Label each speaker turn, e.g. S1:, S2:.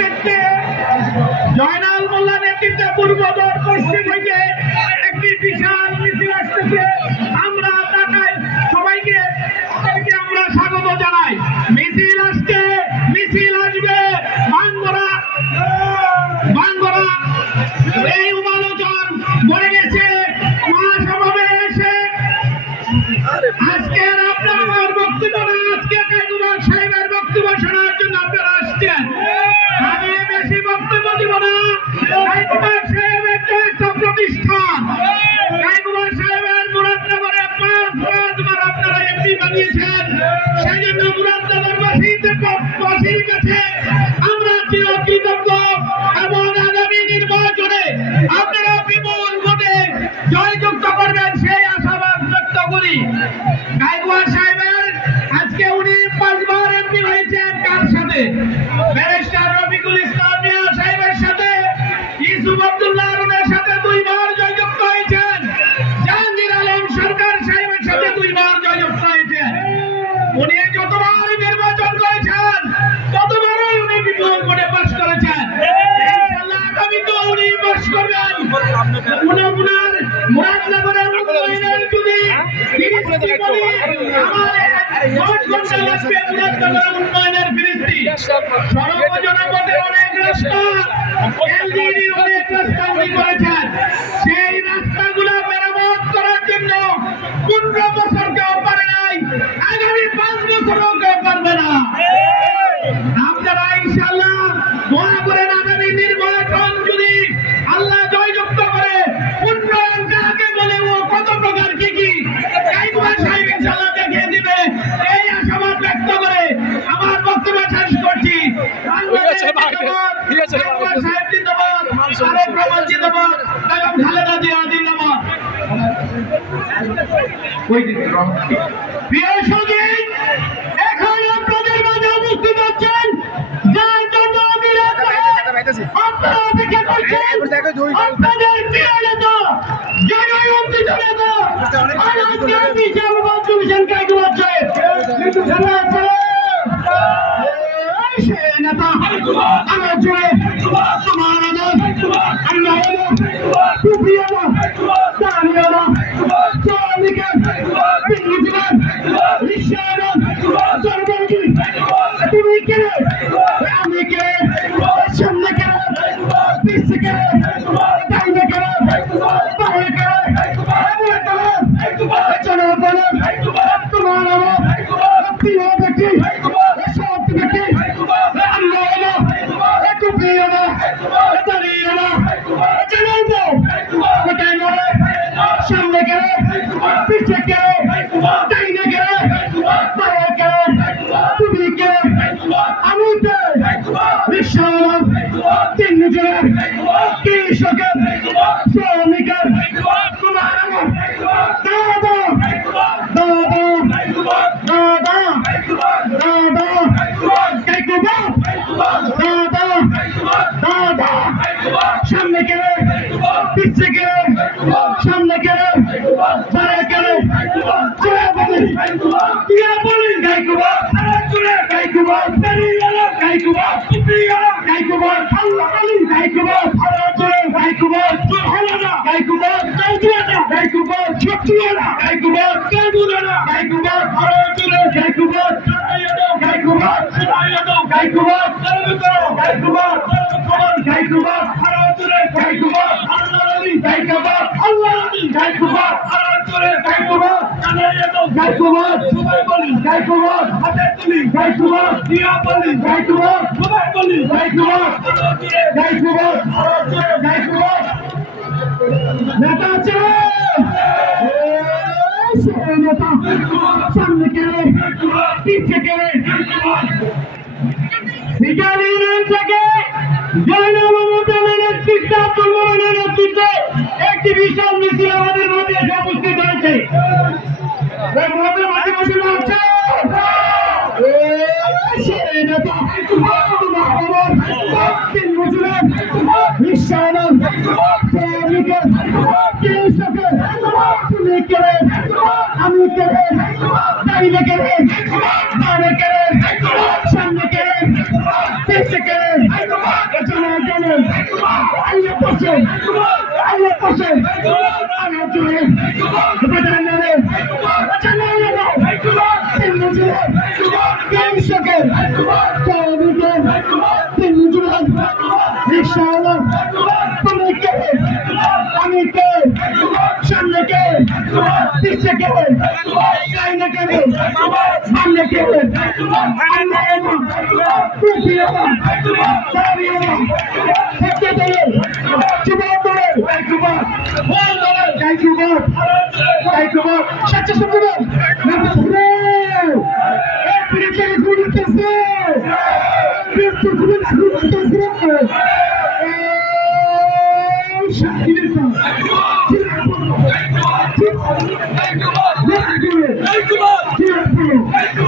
S1: নেতৃত্বে জয়নাল মোল্লা নেতৃত্বে পূর্বদর পশ্চিম থেকে একটি বিশাল মিছিল আসতেছে। আমরা ঢাকায় সবাইকে আমরা স্বাগত জানাই। মিছিল আসছে, মিছিল আসবে। আমরা চিরকৃতজ্ঞ এবং আগামী নির্বাচনে আপনারা বিপুল ভোটে জয়যুক্ত করবেন সেই আশাবাদ ব্যক্ত করি। গাইকোয়াড় সাহেবের আজকে উনি পাঁচবার এমপি হয়েছেন কার সাথে? ব্যারিস্টার রফিকুল ইসলাম মিয়া সাহেবের সাথে ইসুফ আব্দুল্লাহ আলমের সাথে দুইবার জয়যুক্ত হয়েছেন। জাহাঙ্গীর আলম সরকার সাহেবের সাথে দুইবার। করবেন। উনি অনেক রাস্তা, করেছেন। সেই রাস্তাগুলো মেরামত করার জন্য পনেরো বছর কেউ পারে নাই। আগামী পাঁচ বছরও জিন্দাবাদ, বেগম খালেদা জিয়া জিন্দাবাদ। প্রিয় সংগীত এখন আপনাদের মাঝে উপস্থিত হচ্ছেন যার জন্য আমি আপনারা অপেক্ষা করছেন আপনাদের প্রিয় নেতা জনয়ন্ত্রিত নেতা আজকের বিশাল কমিশন কাকে বাচ্চা সে নেতা আমার জুড়ে নাম আল্লাহ সুপ্রিয় দাঁড়িয়ে শ্রমিকের পিছে গেলে সামনে গেলে পরে গেলে চলে বলি। দিয়ে বলি গাইকুবা চলে গাইকুবা বেরিয়ে গেল গাইকুবা চুপিয়ে গেল গাইকুবা আল্লাহ আলী গাইকুবা ভালো চলে গাইকুবা ভালো না গাইকুবা কাউদুয়া গাইকুবা শক্তিও গাইকুবা কাউদুয়া গাইকুবা ভালো চলে গাইকুবা বলি গাইকুবা সবাই বলি গাইকুবা ভালো চলে গাইকুবা ভালো চলে গাইকুবা নেতা আছে নেতা সামনে গেলে পিছে কেড়ে আমি কেড়ে ডাইনে কেড়ে বামে কেড়ে সামনে কেড়ে
S2: সেকেন্ড এখানে এখানে আইয়ে বসে আইয়ে বসে আগে চলে বেটা নেবে তিন সেকেন্ড চার উইকেট তিন জুড়ে রিক্সা হলো তুমি কে আমি কে সামনে কে পিছে কে সাইনে কে সামনে কে আমরা এমন টুপি এমন দাবি এমন সত্যি দলে যুবক দলে যুবক জয় যুবক জয় যুবক সচ্চা সুন্দর নমস্কার Thank you.